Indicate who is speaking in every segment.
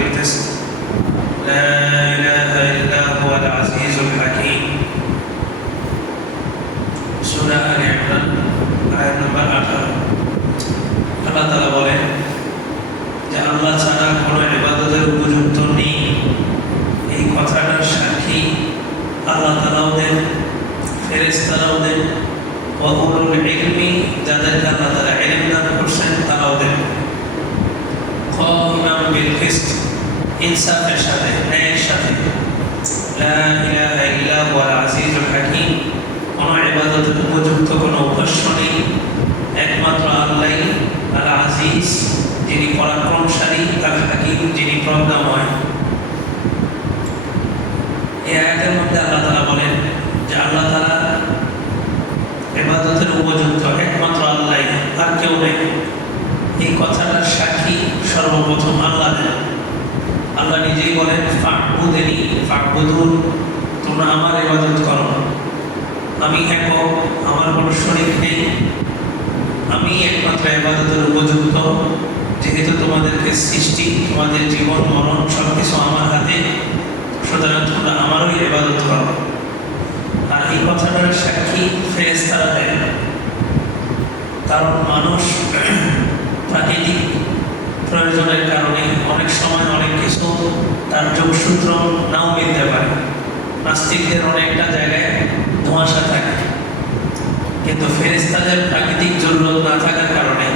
Speaker 1: read this আমার ইবাদত করো। আমি একক, আমার কোনো শরীর নেই। আমি একমাত্র ইবাদতের উপযুক্ত। যেহেতু তোমাদেরকে সৃষ্টি, তোমাদের জীবন, মরণ সব কিছু আমার হাতে, সুতরাং তোমরা আমারই ইবাদত করো। আর এই কথাটার সাক্ষী ফেরেস্তারা দেন কারণ মানুষ প্রাকৃতিক প্রয়োজনের কারণে অনেক সময় অনেক কিছু তার যোগসূত্র নাও মিলতে পারে। নাস্তিকদের অনেকটা জায়গায় ধোঁয়াশা থাকে। কিন্তু ফেরেস্তাদের প্রাকৃতিক জরুরত না থাকার কারণে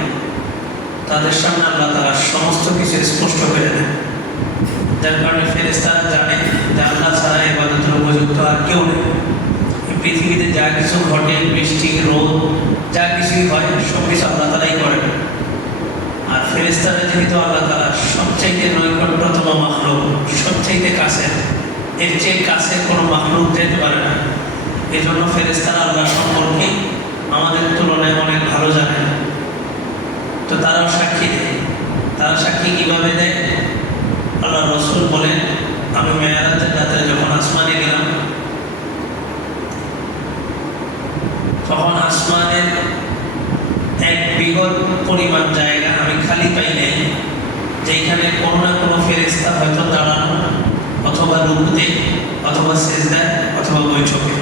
Speaker 1: তাদের সামনে আল্লাহ তারা সমস্ত কিছু স্পষ্ট করে দেন। যার কারণে ফেরেস্তারা জানে যে আল্লাহ ছাড়া এবাদতের উপযুক্ত আর কেউ নেই। পৃথিবীতে যা কিছু ঘটে, বৃষ্টি, রোদ, যা কিছুই হয় সব কিছু আল্লাহ তালাই করেন। আর ফেরেস্তারা যেহেতু আল্লাহ তালা সবচাইতে নৈকট্যতম মাহলুক সবচাইতে কাছে এর চেয়ে কাছে কোনো মাহলুক যেতে পারে না। এই জন্য ফেরেস্তারা আল্লাহ সম্পর্কে আমাদের তুলনায় অনেক ভালো জানে। তো তারাও সাক্ষী দেয়। তারা সাক্ষী কীভাবে দেয়? আল্লাহ রসুল বলেন, আমি মেয়ারাজের রাতে যখন আসমানে গেলাম, তখন আসমানের এক বিগত পরিমাণ জায়গা আমি খালি পাই নাই, যেখানে কোনো না কোনো ফেরেস্তা হয়তো দাঁড়ানো অথবা রুকুতে, অথবা সেজদায়, অথবা বৈঠকে।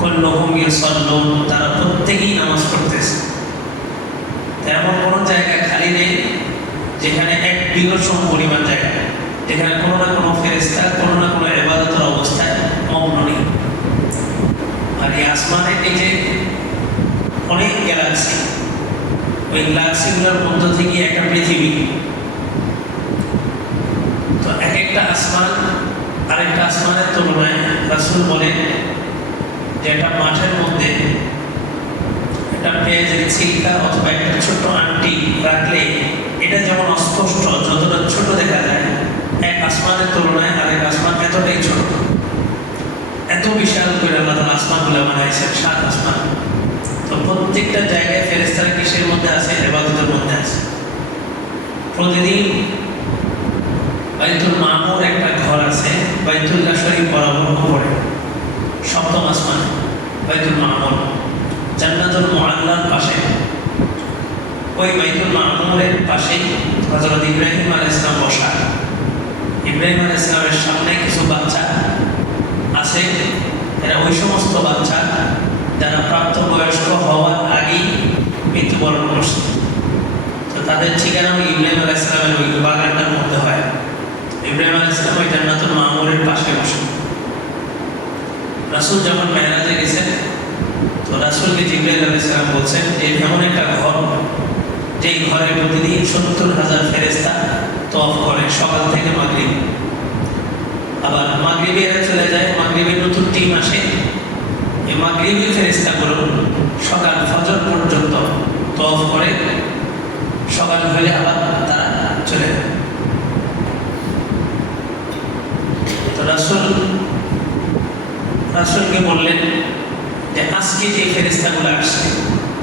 Speaker 1: কল্লহম ইয়সল্লুন তারা প্রত্যেকেই নামাজ পড়তেছে। এমন কোনো জায়গা খালি নেই, যেখানে এক সম পরিমাণ জায়গা। যেখানে কোনো না কোনো ফেরেস্তা কোনো না কোনো এবাদতের অবস্থায় মগ্ন নেই। আর এই আসমানের নিচে অনেক গ্যালাক্সি ওই গ্যালাক্সিগুলোর মধ্য থেকে একটা পৃথিবী তো এক একটা আসমান আরেকটা আসমানের তুলনায় রাসুল বলেন যে একটা মাঠের মধ্যে একটা পেঁয়াজের ছিলকা অথবা একটা ছোট্ট আংটি রাখলে এটা যেমন অস্পষ্ট, যতটা ছোট দেখা যায়, এক আসমানের তুলনায় আরেক আসমান এতটাই ছোট। এত বিশাল করে আল্লাহ তালা আসমানগুলো বানাইছেন, সাত আসমান। তো প্রত্যেকটা জায়গায় ফেরেস্তারা কিসের মধ্যে আছে? এবাদতের মধ্যে আছে। প্রতিদিন বাইতুল মামুর একটা ঘর আছে, বাইতুল্লাহ শরীফ বরাবর উপরে। সপ্তম আসমান, বাইতুল মামুর। জান্নাতুল মুআল্লার পাশে। ওই বাইতুল মামুরের পাশেই হজরত ইব্রাহিম আল ইসলাম বসা। ইব্রাহিম আল ইসলামের সামনে কিছু বাচ্চা আছে এরা ওই সমস্ত বাচ্চা যারা প্রাপ্তবয়স্ক হওয়ার আগেই মৃত্যুবরণ করছে তো তাদের ঠিকানা ওই ইব্রাহিম আলাইসলামের ওই বাগানটার মধ্যে হয় ইব্রাহিম আলাইসলাম ওই জান্নাতুল মামুরের পাশে বসে রাসুল যখন মেহরাজে গেছেন তো রাসুলকে জিব্রাইল আলাইসলাম বলছেন যে এমন একটা ঘর যেই ঘরে প্রতিদিন সত্তর হাজার ফেরেস্তা তফ করে সকাল থেকে মাগরিব আবার মাগরিবে এরা চলে যায় মাগরিবের নতুন টিম আসে এই মাগরিবি ফেরিস্তাগুলো সকাল ফজর পর্যন্ত তফ করে সকাল হলে আবার তারা চলে রাসুল, রাসুলকে বললেন যে, আজকে যে ফেরিস্তাগুলো আসছে,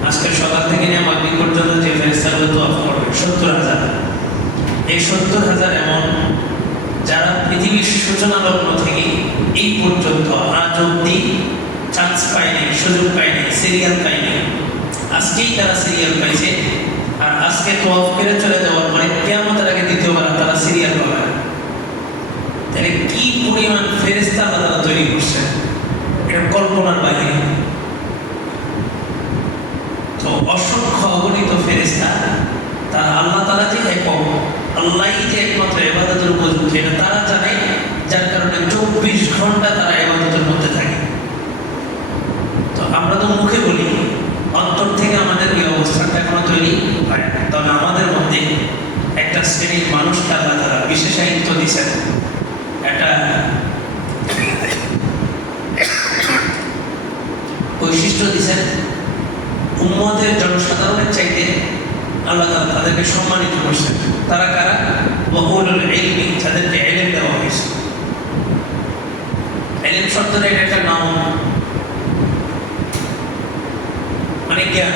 Speaker 1: আজকে সকাল থেকে নিয়ে মাগরিব পর্যন্ত যে ফেরিস্তাগুলো তফ করবে, সত্তর হাজার। এই সত্তর হাজার এমন যারা পৃথিবীর সূচনা লগ্ন থেকে এই পর্যন্ত আজ অব্দি চান্স পায়নি, সুযোগ পায়নি সিরিয়াল পায়নি। আজকেই তারা সিরিয়াল পাইছে। আর আজকে তোয়াফ ফিরে চলে যাওয়ার পরে কেয়ামতের আগে দ্বিতীয়বার তারা সিরিয়াল পাবে। তাহলে কি পরিমাণ ফেরেস্তা তারা তৈরি করছে? এটা কল্পনার বাইরে। তো অসংখ্য অগণিত ফেরেস্তা তারা আল্লাহ তারা যে একক আল্লাহ যে একমাত্র এবাদতের উপযুক্ত এটা তারা জানে। যার কারণে চব্বিশ ঘণ্টা তারা এবাদতের আমরা তো মুখে বলি, অন্তর থেকে আমাদের এই অবস্থানটা এখনও তৈরি হয়। তবে আমাদের মধ্যে একটা শ্রেণির মানুষকে আল্লাহ তারা বিশেষায়িত্ব দিচ্ছেন একটা বৈশিষ্ট্য দিচ্ছেন উম্মদের জনসাধারণের চাইতে আল্লাহ তাআলা তাদেরকে সম্মানিত করছেন। তারা কারা? বহুলুল ইলমি যাদেরকে এলেম দেওয়া হয়েছে। এলেম শব্দটা এটা একটা নাম মানে জ্ঞান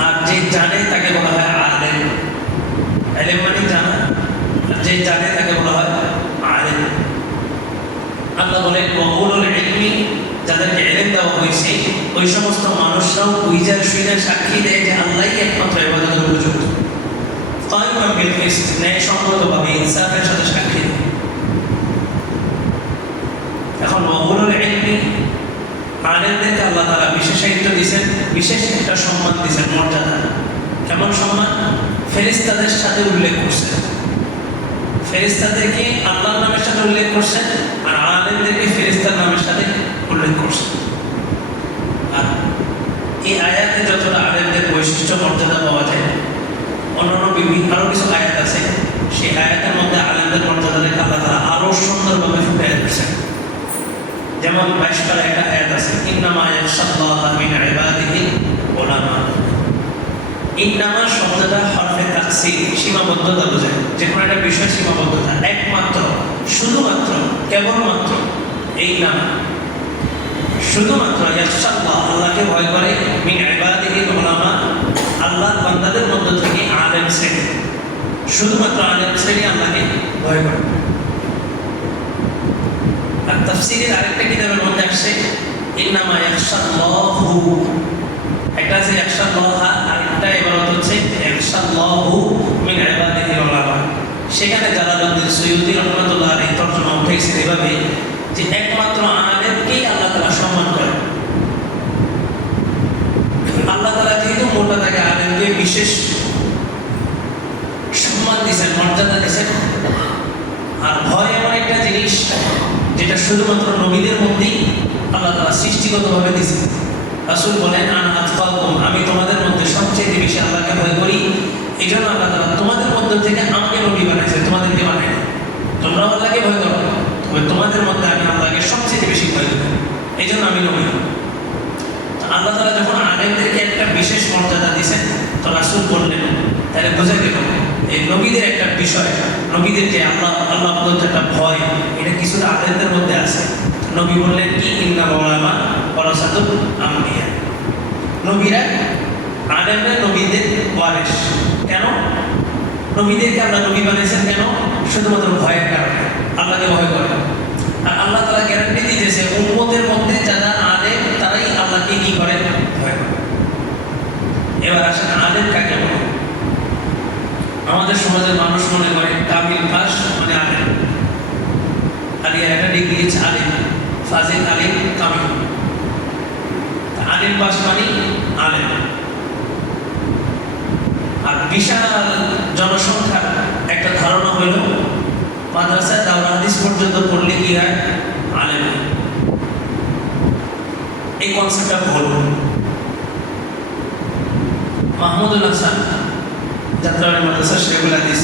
Speaker 1: আর যে জানে তাকে বলা হয় আলেম। এলেম মানে জানা। আর যে জানে তাকে বলা হয় আলেম। আল্লাহ বলেন বহুলুল ইলমি, যাদেরকে এলেম দেওয়া হয়েছে, ওই সমস্ত মানুষরাও বুঝার শুনে সাক্ষী দেয় যে আল্লাহই একমাত্র ইবাদতের উপযুক্ত। বিল সাথে সাক্ষী দেয়। এখন মহুলুল ইলমি আলেমদেরকে আল্লাহ তারা বিশেষায়িত্ব দিয়েছেন, বিশেষ একটা সম্মান দিয়েছেন, মর্যাদা। কেমন সম্মান? ফেরিস্তাদের সাথে উল্লেখ করছেন। ফেরিস্তাদেরকে আল্লাহর নামের সাথে উল্লেখ করছেন আর আলেমদেরকে ফেরিস্তার নামের সাথে উল্লেখ করছেন। আর এই আয়াতে যতটা আলেমদের বৈশিষ্ট্য, মর্যাদা পাওয়া যায়, অন্যান্য বিভিন্ন আরও কিছু আয়াত আছে, সেই আয়াতের মধ্যে আলেমদের মর্যাদা রেখে আল্লাহ তারা আরও সুন্দরভাবে যেমন বাইশ পারা একটা আয়াত আছে, ইন্নামা ইয়াখশাল্লাহ মিন ইবাদিহি উলামা। ইন্নামা শব্দটা হরফে তাকসির সীমাবদ্ধতা বোঝায়। যে কোনো একটা বিষয় সীমাবদ্ধতা একমাত্র, শুধুমাত্র, কেবলমাত্র এই নাম। শুধুমাত্র ইয়াখশাল্লাহ, আল্লাহকে ভয় করে, মিন ইবাদিহি উলামা। আল্লাহ বান্দাদের মধ্য থেকে আলেম শ্রেণি। শুধুমাত্র আলেম শ্রেণি আল্লাহকে ভয় করে। আর তাফসিরের আরেকটা কিতাবের মধ্যে আসছে, ইন্নামা ইয়াখশাল্লাহু একটা আছে ইয়াখশাল্লাহ আরেকটা ইবারত হচ্ছে ইয়াখশাল্লাহু মিন ইবাদিহি উলামা সেখানে জালালউদ্দিন সৈয়দী রহমাতুল্লাহ আলাইহি তর্জমা উঠেছে এভাবে যে একমাত্র আলেমকেই আল্লাহ তাআলা সম্মান করেন আল্লাহ তাআলা যেহেতু মোটা তাকে আলেমকে বিশেষ সম্মান দিয়েছেন মর্যাদা দিয়েছেন আর ভয় এমন একটা জিনিস যেটা শুধুমাত্র নবীদের মধ্যেই আল্লাহ তালা সৃষ্টিগতভাবে দিয়েছেন রাসুল বলেন আন আতফাকুম আমি তোমাদের মধ্যে সবচেয়ে বেশি আল্লাহকে ভয় করি এই জন্য আল্লাহ তালা তোমাদের মধ্য থেকে আমাকে নবী বানাইছে তোমাদেরকে বানাই তোমরাও আল্লাহকে ভয় করো তবে তোমাদের মধ্যে আমি আল্লাহকে সবচেয়ে বেশি ভয় করি এই জন্য আমি নবী তো আল্লাহ যখন আলেমদেরকে একটা বিশেষ মর্যাদা দিয়েছেন, তো রাসুল বললেন, তাহলে বোঝা গেল, এই নবীদের একটা বিষয়, নবীদেরকে আল্লাহ আল্লাহ প্রদত্ত একটা ভয়, এটা কিছুটা আলেমদের মধ্যে আছে। নবী বললেন, কি ইন্না ওলামা ওরাসাতুল আম্বিয়া? নবীরা আলেমরা নবীদের ওয়ারিস কেন? নবীদেরকে আল্লাহ নবী বানিয়েছেন কেন? শুধুমাত্র ভয়ের কারণে। আল্লাহকে ভয় করে। আর আল্লাহ তালা গ্যারান্টি দিতেছে উম্মতের মধ্যে যারা আলেম আল্লাহকে কি করে? ভয় এবার আসেন আলেম কাকে বলে আমাদের সমাজের মানুষ মনে করে কামিল পাস মানে একটা ডিগ্রি ফাজিল কামিল পাস মানে আর বিশাল জনসংখ্যার একটা ধারণা হইল মাদ্রাসায় দাওরা হাদিস পর্যন্ত পড়লে কি হয়? আলেম। হয়। এই কনসেপ্টটা ভুল। মাহমুদুল হাসান, যাত্রাবাড়ি মাদ্রাসা শেখুল হাদিস।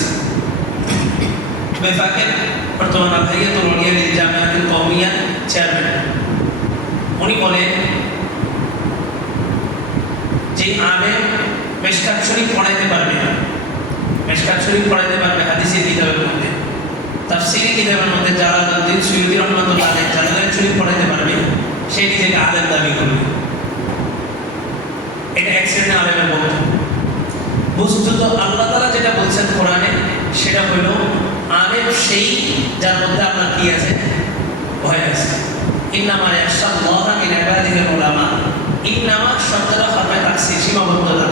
Speaker 1: বেফাকের বর্তমান আলহাইয়াতুল উলিয়া লিল জামিয়াতুল কওমিয়া চেয়ারম্যান উনি বলেন, যে আলেম মেশকাত শরীফ পড়াইতে পারবে না। মেশকাত শরীফ পড়াইতে পারবে হাদিসের কিতাবের মধ্যে। তাফসীরি কিতাবের মধ্যে জালালউদ্দিন সুয়ুতী রহমাতুল্লাহ আলাইহি জালালাইন শরীফ পড়াইতে পারবে। সে নিজেকে আলেম দাবি করবে এটা এক শ্রেণির আলেমের বক্তব্য বস্তুত আল্লাহ তালা যেটা বলছেন কোরআনে, সেটা হলো আলেম সেই যার মধ্যে আপনার কি আছে? ভয় আছে। ইন্নামা ইয়াশাল্লাহ মিন ইবাদিহিল উলামা। ইন্নামা শব্দটা হরফে তাকসীর সীমাবদ্ধতা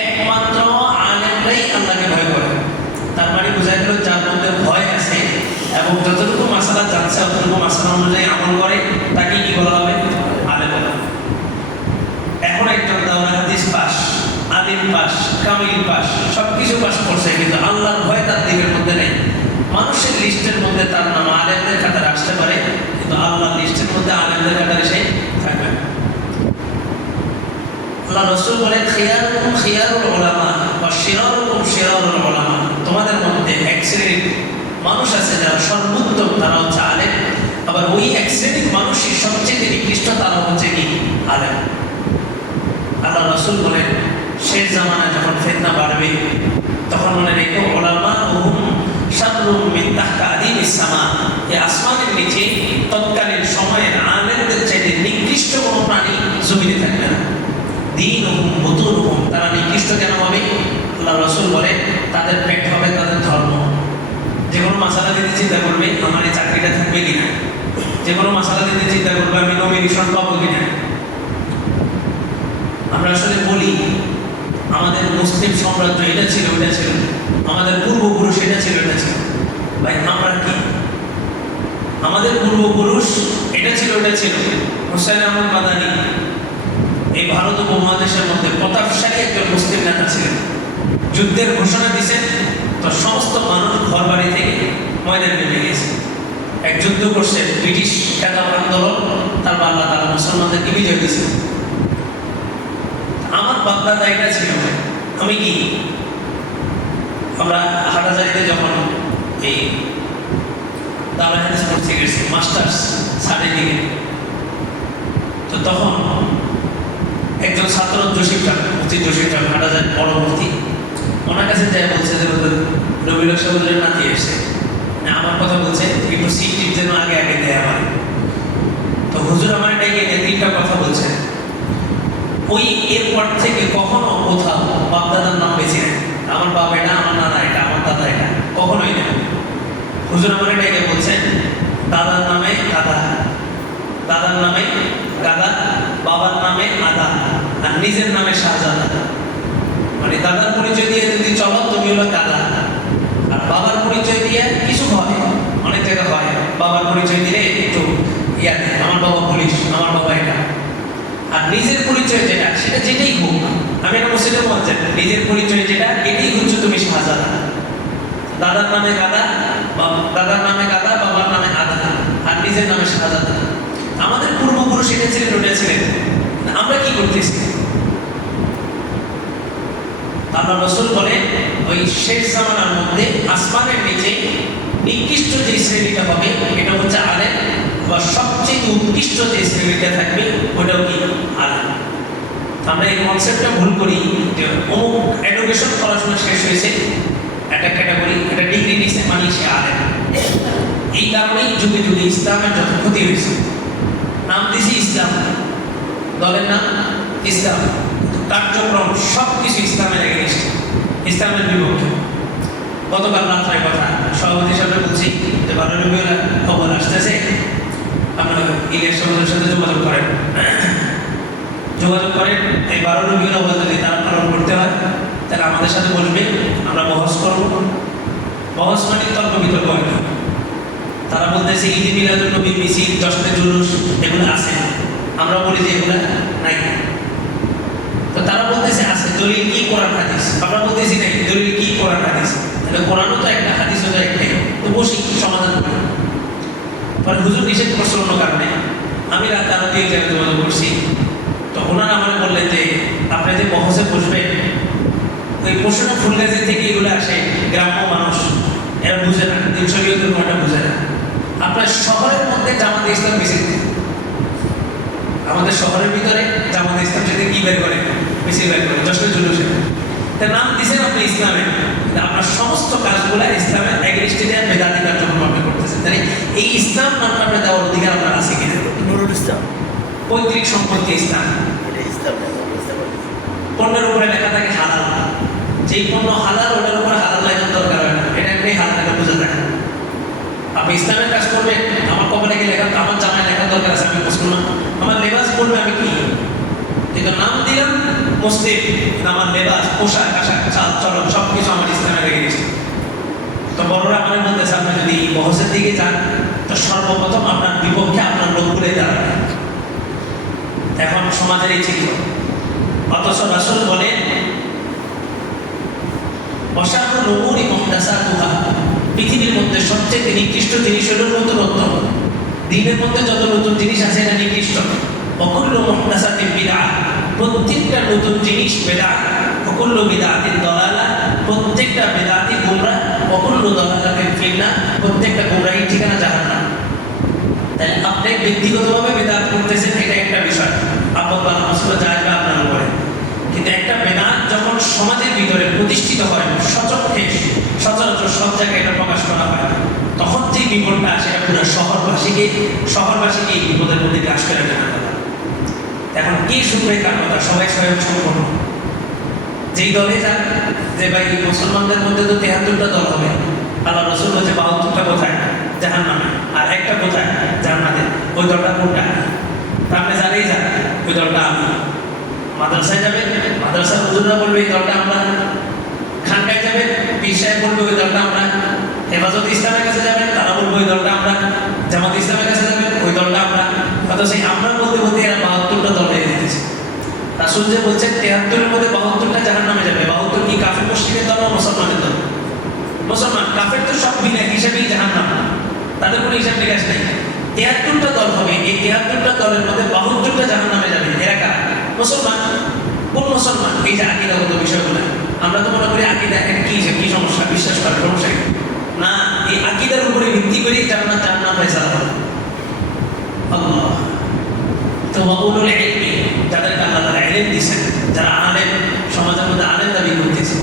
Speaker 1: একমাত্র আলেমরাই আল্লাহকে ভয় করে। তার মানে বোঝা গেল যার মধ্যে ভয় আছে এবং যতটুকু মাসালা জানছে অতটুকু মাসালা অনুযায়ী আমল করে, তাকে কি বলা হবে? আলেম। এখন একজন দাওরা হাদিস পাস, আলিম পাস, কামিল পাস সব কিছু পাস করছে, কিন্তু আল্লাহর ভয় তার দিকের মধ্যে নেই। মানুষের লিস্টের মধ্যে তার নাম আলেমদের কাতারে আসতে পারে, কিন্তু আল্লাহর লিস্টের মধ্যে আলেমদের কাতারে সে থাকবে। আল্লাহ রসুল বলেন, খিয়ারুকুম খিয়ারুল উলামা বা শিরারুকুম শিরারুল উলামা। তোমাদের মধ্যে এক শ্রেণির মানুষ আছে যারা সর্বোত্তম, তারা হচ্ছে আলেম। আবার ওই এক শ্রেণির মানুষই সবচেয়ে নিকৃষ্ট তারা হচ্ছে কি? আলেম। আল্লাহ রসুল বলেন, শেষ জামানায় যখন ফেতনা বাড়বে, তখন মনে ওলামা এই আসমানের নিচে তৎকালীন সময়ের আলেমদের চাইতে নিকৃষ্ট কোনো প্রাণী জমিনে থাকবে না। দিন হুম মতুর হুম তারা নিকৃষ্ট কেন হবে? আল্লাহ রসুল বলে তাদের পেট হবে তাদের ধর্ম। যে কোনো মশালা দিতে চিন্তা করবে, আমার এই চাকরিটা থাকবে কিনা? যে কোনো মশালা দিতে চিন্তা করবে, আমি নমিনেশন পাবো কিনা? আমরা আসলে বলি, আমাদের মুসলিম সাম্রাজ্য এটা ছিল, ওটা ছিল। আমাদের পূর্বপুরুষ এটা ছিল এটা ছিল। ভাই, আমরা কি? আমাদের পূর্বপুরুষ এটা ছিল, ওটা ছিল। হোসেন আহমদ মাদানি এই ভারত উপমহাদেশের মধ্যে প্রতাপশালী একজন মুসলিম নেতা ছিলেন। যুদ্ধের ঘোষণা দিয়েছেন তো সমস্ত মানুষ ঘর বাড়ি থেকে ময়দানে নেমে গেছে। এক যুদ্ধ করছে ব্রিটিশ খেতাব আন্দোলন, তার বাংলা তারা মুসলমানদেরকে বিজয় দিয়েছে আমার বাগদাদা এটা ছিল আমি কি? আমরা হাটাজারিতে যখন এই হাদিস পড়তে গেছি, মাস্টার্স সার্টিফিকেট তো তখন একজন ছাত্র জসিম সাহেব মুফতি জসিম সাহেব হাটাজারি বড় মুফতি ওনার কাছে যাই বলছে যে রবির সাহেবের নাতি এসে আমার কথা বলছে একটু সিট টিপ যেন আগে আগে দেয় আমার তো হুজুর আমার ডেকে তিনটা কথা বলছেন ওই এরপর থেকে কখনো কোথাও বাপ দাদার নাম বেছে আমার বাপ এটা, আমার নানা এটা, আমার দাদা এটা, কখনোই না। হুজুর আমার এটাকে বলছেন দাদার নামে দাদা দাদার নামে দাদা বাবার নামে আদা, আর নিজের নামে শাহজাদা। মানে দাদার পরিচয় দিয়ে যদি চলো, তুমি হলো দাদা আর বাবার পরিচয় দিয়ে কিছু হয় অনেক জায়গা হয় বাবার পরিচয় দিলে একটু ইয়াতে আমার বাবা পুলিশ, আমার বাবা এটা। আর নিজের পরিচয় যেটা, সেটা যেটাই হোক আমি একটা মুসলিম বলছেন নিজের পরিচয় যেটা, এটাই হচ্ছে তুমি শাহজাদা। দাদার নামে গাদা দাদার নামে গাদা, বাবার নামে আদা আর নিজের নামে শাহজাদা। আমাদের পূর্বপুরুষ এটা ছিলেন ওটা ছিলেন। আমরা কি করতেছি? আল্লাহ রসুল বলে ওই শেষ জামানার মধ্যে আসমানের নিচে নিকৃষ্ট যে শ্রেণীটা হবে এটা হচ্ছে আলেম বা উৎকৃষ্ট যে শ্রেণীটা থাকবে, ওটাও কি আলেম আমরা এই কনসেপ্টটা ভুল করি যে অমুক এডুকেশন পড়াশোনা শেষ হয়েছে, একটা ক্যাটাগরি একটা ডিগ্রি নিচ্ছে মানে সে আলেম এই কারণেই যুগে যুগে ইসলামের যত ক্ষতি হয়েছে, নাম দিছি ইসলাম। দলের নাম? ইসলাম। কার্যক্রম সব কিছু ইসলামের এগেনিস্ট ইসলামের বিপক্ষে। গতকাল রাত্রে কথা, সভাপতি সাহেব বলছি যে বারো রবিউল খবর আসতেছে আপনারা ইলেকশনের সাথে যোগাযোগ করেন। যোগাযোগ করেন, এই বারো রবিউল আব্বাল যদি তারা পালন করতে হয়, তাহলে আমাদের সাথে বলবে, আমরা বহস করব। বহস মানে তর্ক বিতর্ক হয়। তারা বলতেছে, ঈদ মিলাদুল নবী, মিছিল জশ্নে জুলুস, এগুলো আছে। আমরা বলি যে এগুলো নাই। তো তারা বলতেছে, আছে, দলিল কি কোরআন, হাদিস? আমরা বলতেছি নাই, দলিল কি কোরআন, হাদিস? তাহলে কোরআনও তো একটা হাদিস তো একটাই। তো বসি, সমাধান করি। পরে হুজুর নিষেধ করছে অন্য কারণে। আমি রাত আরও দিয়ে জায়গায় যোগাযোগ করছি। তো ওনারা আমার বললেন যে, আপনি যে বহসে বসবেন ওই প্রশ্ন ফুলগাছি থেকে এগুলো আসে, গ্রাম্য মানুষ। এরা বুঝে না, তিনশো বিয়তের কোনটা বুঝে না। আপনার শহরের মধ্যে জামাতে ইসলাম বেশি আমাদের শহরের ভিতরে জামাতে ইসলাম সাথে কি বের করে? বেশি বের করে যশোর জুলুসে। তার নাম দিয়েছেন আপনি ইসলামে। আপনার সমস্ত কাজগুলো ইসলামের দেওয়া বেদাতি কার্যক্রম তাহলে এই ইসলাম নামটা আপনি দেওয়ার অধিকার আপনার আছে কিনা?
Speaker 2: নুরুল ইসলাম।
Speaker 1: পৈতৃক সম্পত্তি ইসলাম।
Speaker 2: এটা।
Speaker 1: পণ্যের উপরে লেখা থাকে হালাল। যেই পণ্য হালাল ওটার উপরে হালাল লেখার দরকার হয় না। এটা এমনি হালাল এটা বোঝা যায় আপনি ইসলামের কাজ করবেন আমার কপালে কি লেখা আমার জামায় লেখার দরকার আছে আমি মুসলমান আমার লেবাস বলবে আমি কি? কিন্তু নাম দিলাম মুসলিম আমার লেবাস পোশাক আশাক চাল চলন সব কিছু আমার ইসলামে লেগে গেছে তো বড়রা আমার বলতেছে আপনি যদি বহসের দিকে যান, তো সর্বপ্রথম আপনার বিপক্ষে আপনার লোকগুলোই দাঁড়াবে। এখন সমাজের এই চিত্র। অথচ রাসুল বলেন নমুরি মহদাসাতুহা পৃথিবীর মধ্যে সবচেয়ে নিকৃষ্ট জিনিস হলো নতুনত্ব দিনের মধ্যে যত নতুন জিনিস আছে এটা নিকৃষ্ট। অকুল্য মহদাসাতে বিদা প্রত্যেকটা নতুন জিনিস বেদা অকুল্য বিদাতে দলালা। প্রত্যেকটা বেদাতি গুমরা অকুল্য দলালাকে প্রত্যেকটা গুমরাই ঠিকানা জাহান্নাম। তাই আপনি ব্যক্তিগতভাবে বেদাত করতেছেন, এটা একটা বিষয়। আপদ বা আপনার উপরে। কিন্তু একটা বেদাত যখন সমাজের ভিতরে প্রতিষ্ঠিত হয়, সচক্ষে, সচরাচর সব জায়গায় এটা প্রকাশ করা হয় তখন যে বিপদটা আসে, এটা শহরবাসীকে শহরবাসীকে এই বিপদের মধ্যে গ্রাস করে কথা এখন কে শুনবে কার কথা? সবাই স্বয়ং সম্পূর্ণ যেই দলে যান, যে ভাই মুসলমানদের মধ্যে তো তেহাত্তরটা দল হবে। আল্লাহ রসুল হচ্ছে বাহাত্তরটা কোথায়? জাহান নামে আর একটা কোথায়? ওই দলটা কোনটা? জানেই যান, ওই দলটা আমি। মাদ্রাসায় যাবেন, মাদ্রাসার হুজুররা বলবে, এই দলটা আমরা খানকায় যাবেন পীর বলবে, ওই দলটা আমরা হেফাজত ইসলামের কাছে যাবেন, তারা বলবে, ওই দলটা আমরা জামাত ইসলামের কাছে যাবেন, ওই দলটা আমরা অথচ সেই আমরা বলতে বলতে এরা বাহাত্তরটা দল হয়ে দিতেছে রাসুল যে বলছেন তেহাত্তরের মধ্যে বাহাত্তরটা জাহান নামে যাবে। বাহাত্তর কি কাফের মুসলিমের না মুসলমানের দল মুসলমান, কাফের তো সব বিনা হিসাবেই জাহান নাম। তাদের কোনো হিসাব নিকাশ নেই। তেহাত্তরটা দল হবে। এই তেহাত্তরটা দলের মধ্যে বাহাত্তরটা জাহান নামে যাবে। এরা মুসলমান। কোন মুসলমান? এই যে আকিদাগত বিষয়গুলো। আমরা তো মনে করি আকিদা কি কি সমস্যা? বিশ্বাস করার সমস্যা? না, এই আকিদার উপরে ভিত্তি করে জান্নাত জান্নাত ফয়সালা হবে আল্লাহ। তো ওয়াকুলুল ইলমি যাদেরকে গ্রেড দিচ্ছেন যারা আনলেন সমাজের মধ্যে আনেন দাবি করতেছে,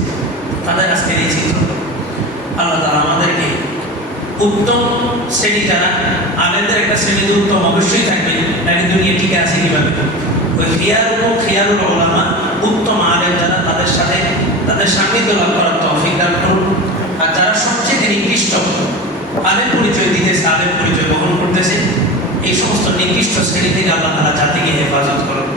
Speaker 1: তাদের আজকে এই চিত্র। আল্লাহ তারা আমাদেরকে উত্তম শ্রেণি যারা, আলেমদের একটা শ্রেণীতে উত্তম অবশ্যই থাকবে, নাকি দুনিয়া টিকে আছে কীভাবে? ওই খেয়ারুল খেয়ারুল ওলামা উত্তম আলেম যারা, তাদের সাথে, তাদের সান্নিধ্য লাভ করার তফিক লাভ করুন। আর যারা সবচেয়ে নিকৃষ্ট, আলেম পরিচয় দিতেছে, আলেম পরিচয় গ্রহণ করতেছে, এই সমস্ত নিকৃষ্ট শ্রেণি থেকে আল্লাহ তারা জাতিকে হেফাজত করেন।